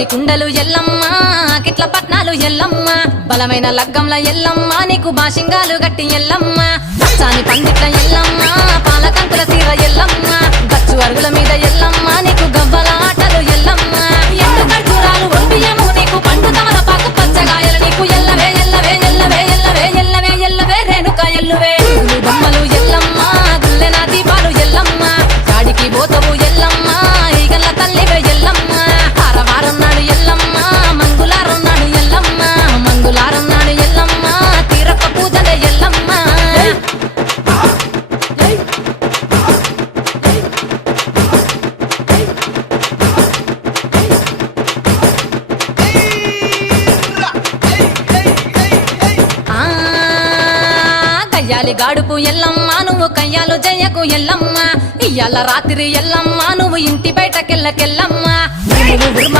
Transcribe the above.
బలిని కుండలు ఎల్లమ్మ కిట్ల పట్నాలు ఎల్లమ్మ బలమైన లగ్గంల ఎల్లమ్మ నీకు బాషింగాలు గట్టి ఎల్లమ్మ చాని పందిట్ల ఎల్లమ్మ పాలకంకుల తీర ఎల్లమ్మ గచ్చు అరుగుల మీద ఎల్లమ్మ నీకు గవ్వల ఆటలు ఎల్లమ్మ ఎండు ఖర్జూరాలు ఒంటియము నీకు పండు తమలపాకు పచ్చగాయలు నీకు ఎల్లవే ఎల్లవే ఎల్లవే ఎల్లవే ఎల్లవే ఎల్లవే రేణుక ఎల్లువే బొమ్మలు ఎల్లమ్మ గుల్లెన దీపాలు ఎల్లమ్మ కాడికి పోతవు ఎల్లమ్మ ఈగల్ల తల్లివే ఎల్లమ్మ వారం నాడు ఎల్లమ్మ మంగుళారం నాడు ఎల్లమ్మ మంగుళారం నాడు ఎల్లమ్మ తీరప్ప పూజలే ఎల్లమ్మ కయ్యాలి గాడుపు ఎల్లమ్మ నువ్వు కయ్యాలు జయ్యకు ఎల్లమ్మ ఇయ్యాల రాత్రి ఎల్లమ్మ నువ్వు ఇంటి బయటకెళ్ళకెళ్ళమ్మ